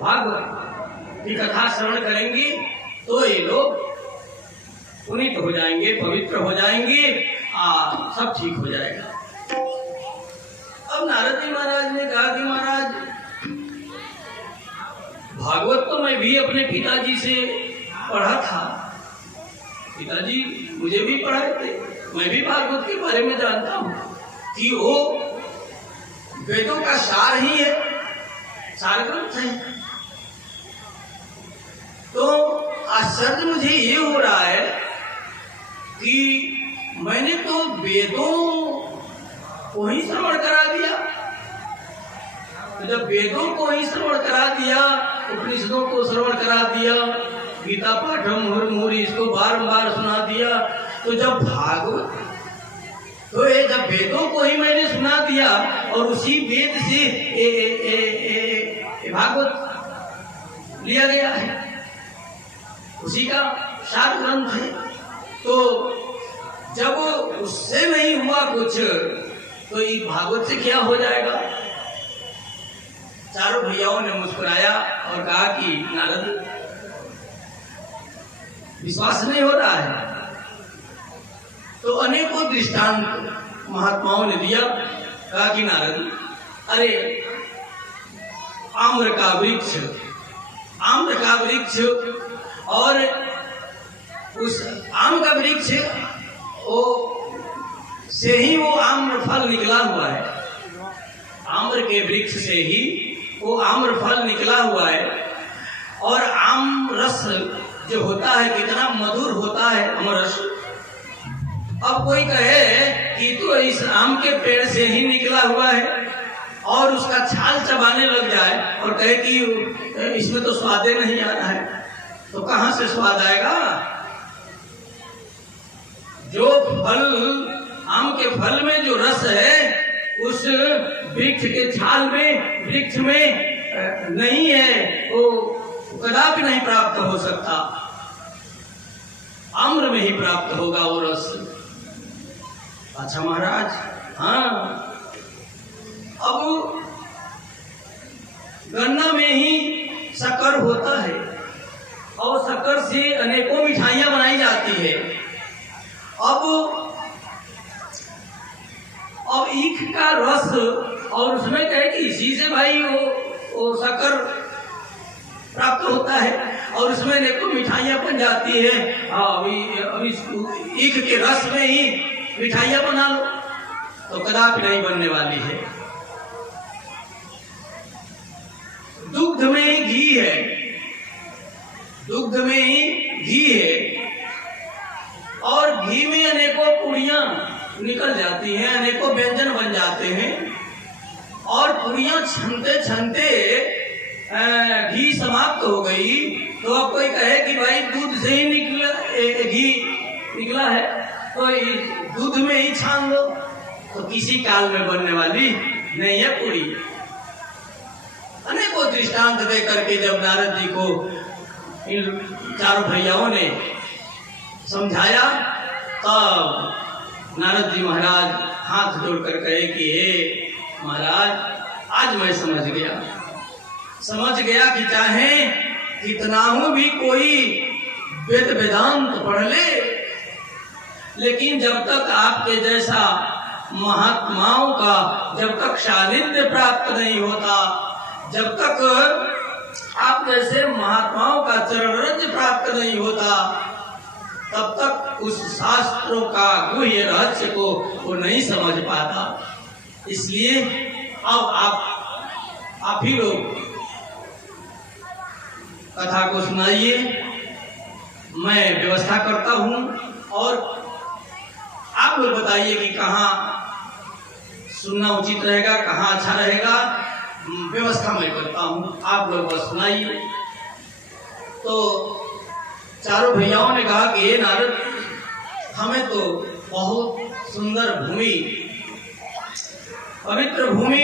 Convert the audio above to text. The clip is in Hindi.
भागवत की कथा श्रवण करेंगी तो ये लोग पुनीत हो जाएंगे, पवित्र हो जाएंगे, सब ठीक हो जाएगा। अब नारद जी महाराज ने कहा कि महाराज भागवत तो मैं भी अपने पिताजी से पढ़ा था, पिताजी मुझे भी पढ़ाए थे, मैं भी भागवत के बारे में जानता हूँ कि वो वेदों का सार ही है, सार ग्रंथ है। तो आश्चर्य मुझे ये हो रहा है कि मैंने तो वेदों को ही श्रवण करा दिया, तो जब वेदों को ही श्रवण करा दिया, उपनिषदों को श्रवण करा दिया, गीता पाठम मुहुर्मुहुर इसको बारंबार सुना दिया, तो जब भागवत तो ये जब वेदों को ही मैंने सुना दिया और उसी वेद से भागवत लिया गया है, उसी का सार ग्रंथ है, तो जब उससे नहीं हुआ कुछ तो ये भागवत से क्या हो जाएगा। चारों भैयाओं ने मुस्कुराया और कहा कि नारद विश्वास नहीं हो रहा है। तो अनेकों दृष्टांत महात्माओं ने दिया, कहा कि नारद अरे आम्र का वृक्ष और उस आम का वृक्ष वो से ही वो आम्र फल निकला हुआ है, आम्र के वृक्ष से ही वो आम्र फल निकला हुआ है, और आम रस जो होता है कितना मधुर होता है अमरस। अब कोई कहे कि तो इस आम के पेड़ से ही निकला हुआ है और उसका छाल चबाने लग जाए और कहे कि इसमें तो स्वादे नहीं आ रहा है, तो कहां से स्वाद आएगा। जो फल आम के फल में जो रस है उस वृक्ष के छाल में, वृक्ष में नहीं है, वो कदापि नहीं प्राप्त हो सकता, आम्र में ही प्राप्त होगा वो रस। अच्छा महाराज, हाँ, अब गन्ना में ही शक्कर होता है और शक्कर से अनेकों मिठाइयां बनाई जाती है। अब ईख का रस और उसमें कहे कि इसी से भाई वो शक्कर प्राप्त होता है और उसमें अनेकों मिठाइयां बन जाती है। अभी ईख के रस में ही मिठाइयां बना लो तो कदापि नहीं बनने वाली है। दुग्ध में ही घी है, दुग्ध में ही घी है और घी में अनेकों पुड़ियां निकल जाती हैं, अनेकों व्यंजन बन जाते हैं और पुड़ियां छनते छनते घी समाप्त हो गई तो अब कोई कहे कि भाई दूध से ही निकला घी निकला है तो दूध में ही छान लो, तो किसी काल में बनने वाली नहीं है पूरी। अनेकों दृष्टांत दे करके जब नारद जी को इन चारों भैयाओं ने समझाया तब नारद जी महाराज हाथ जोड़कर कहे कि हे महाराज आज मैं समझ गया कि चाहे कितना भी कोई वेद वेदांत पढ़ ले, लेकिन जब तक आपके जैसा महात्माओं का जब तक सानिध्य प्राप्त नहीं होता, जब तक आप जैसे महात्माओं का चरण रज प्राप्त नहीं होता, तब तक उस शास्त्रों का गुह्य रहस्य को वो नहीं समझ पाता। इसलिए अब आप ही लोग कथा को सुनाइए, मैं व्यवस्था करता हूँ और आप लोग बताइए कि कहाँ सुनना उचित रहेगा, कहाँ अच्छा रहेगा, व्यवस्था मैं करता हूँ, आप लोग बस सुनाइए। तो चारों भैयाओं ने कहा कि हे नारद हमें तो बहुत सुंदर भूमि, पवित्र भूमि